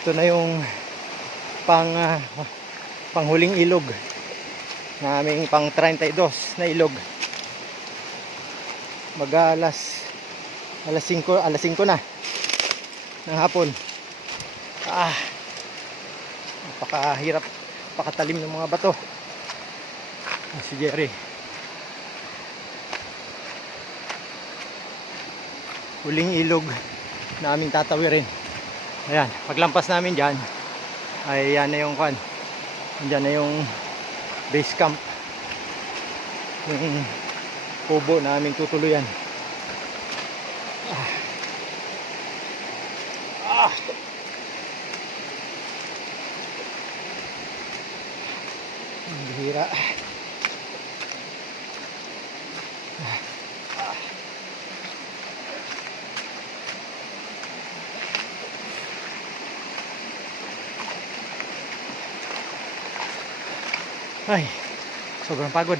Ito na yung panghuling ilog naming pang 32 na ilog. Alas 5 na ng hapon. Napakahirap, napakatalim ng mga bato. Si Jerry, huling ilog na aming tatawirin. Ayan, paglampas namin dyan ay yan na yung kwan, dyan na yung base camp, yung kubo na aming tutuluyan. Ang bihira. Ay, sobrang pagod.